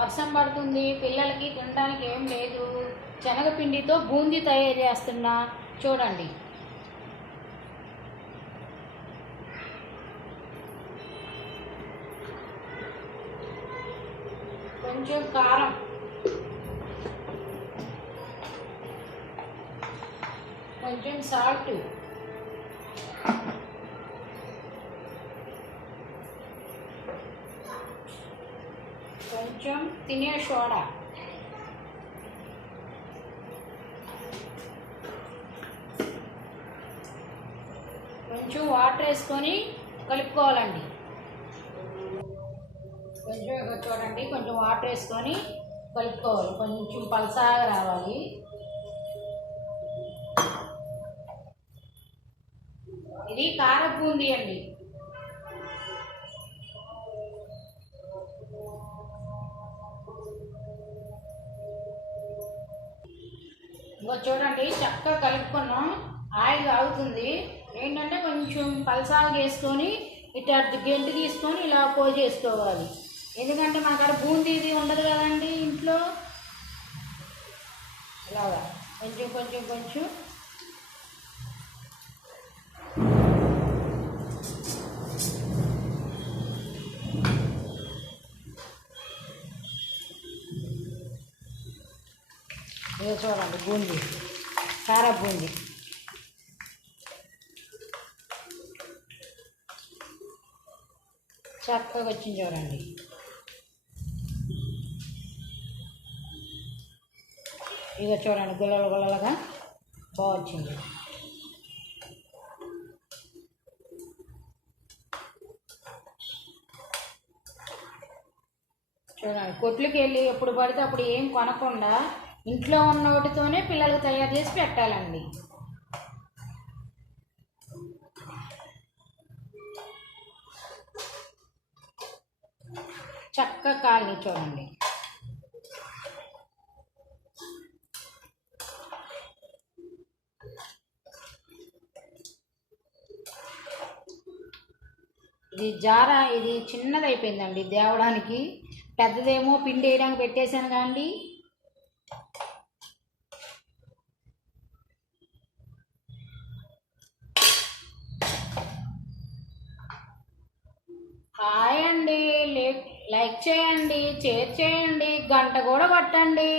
వర్షం పడుతుంది పిల్లలకి తినడానికి ఏం లేదు. శనగపిండితో బూందీ తయారు చేస్తున్నా చూడండి. కొంచెం కారం. కొంచెం సాల్ట్. కొంచెం తినే సోడా. కొంచెం వాటర్ వేసుకొని కలుపుకోవాలండి. కొంచెం చూడండి కొంచెం వాటర్ వేసుకొని కలుపుకోవాలి. కొంచెం పలసాగా రావాలి. ఇది కారపు ఉంది అండి. ఇంకో చూడండి చక్కగా కలుపుకున్నాం. ఆయిల్ ఆగుతుంది ఏంటంటే కొంచెం పలసాలు వేసుకొని ఇటు అటు గెంటు తీసుకొని ఇలా పోజేసుకోవాలి ఎందుకంటే మా కాడ బూందీ ఇది ఉండదు కదండి ఇంట్లో. ఇలాగా. కొంచెం కొంచెం కొంచెం. ఇదో చూడండి బూందీ. కార బూందీ. చక్కగా వచ్చింది చూడండి. ఇక చూడండి గుల్లలు గుల్లలుగా బాగా వచ్చింది చూడండి కొట్లకి వెళ్ళి ఎప్పుడు పడితే అప్పుడు ఏం కొనకుండా ఇంట్లో ఉన్న వాటితోనే పిల్లలకు తయారు చేసి పెట్టాలండి. చక్కగా కాలి చూడండి. ఇది జార ఇది చిన్నదైపోయిందండి. దేవడానికి పెద్దదేమో పిండి వేయడానికి పెట్టేశాను కాండి హాయ్ అండి లైక్ లైక్ చేయండి షేర్ చేయండి గంట కూడా పట్టండి.